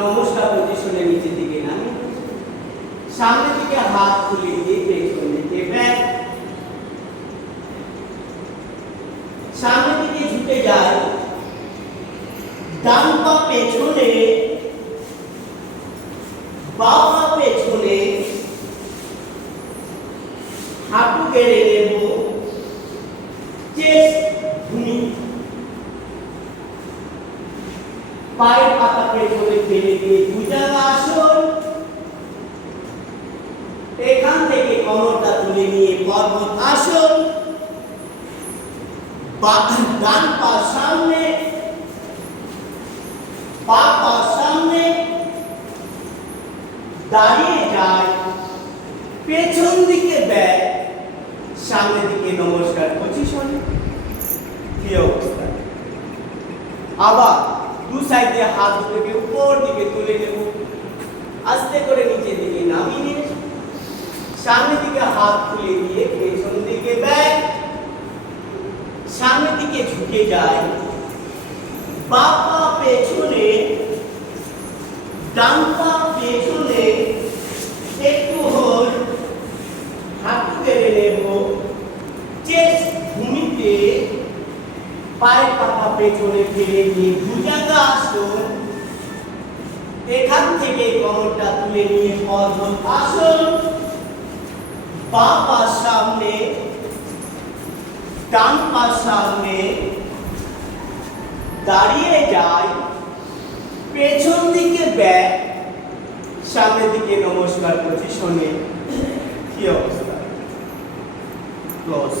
নমস্কার পজিশনে নিচের দিকে নামিয়ে সামনের দিকে হাত তুলে দিয়ে পেছন দিকে ব্যাক, সামনের দিকে ঝুঁকে যায়, ডান পা পেছনে, বাঁ পা পেছনে, হাঁটু গেড়ে নেব, চেস্ট ভূমি, পায়ের পাতা পেছনে ফেলে দিয়ে ভুজঙ্গাসন। এখান থেকে কোমরটা তুলে নিয়ে পর্বতাসন। ডান পা সামনে, বাঁ পা সামনে, দাঁড়িয়ে যায়, পেছন দিকে ব্যাক, সামনের দিকে নমস্কার পজিশনে, কি অবস্থা। আবার দু সাইডে হাত দুটোকে উপর দিকে তুলে নেব, আস্তে করে নিচের দিকে নামিয়ে নিয়ে সামনের দিকে হাত তুলে দিয়ে পেছন দিকে ব্যাক, সামনের দিকে ঝুঁকে যায়, বাঁ পা পেছনে, ডান পা পেছনে, একটু হোল্ড, হাঁটু গেড়ে নেব, চেস্ট ভূমিতে, পায়ের পাতা পেছনে ফেলে নিয়ে ভুজঙ্গাসন। এখান থেকে কোমরটা তুলে নিয়ে পদ্মাসন। বাঁ পা সামনে, ডান পা সামনে, দাঁড়িয়ে যায়, পেছন দিকে ব্যাক, সামনের দিকে নমস্কার পজিশনে, কি অবস্থা। ক্লোজ।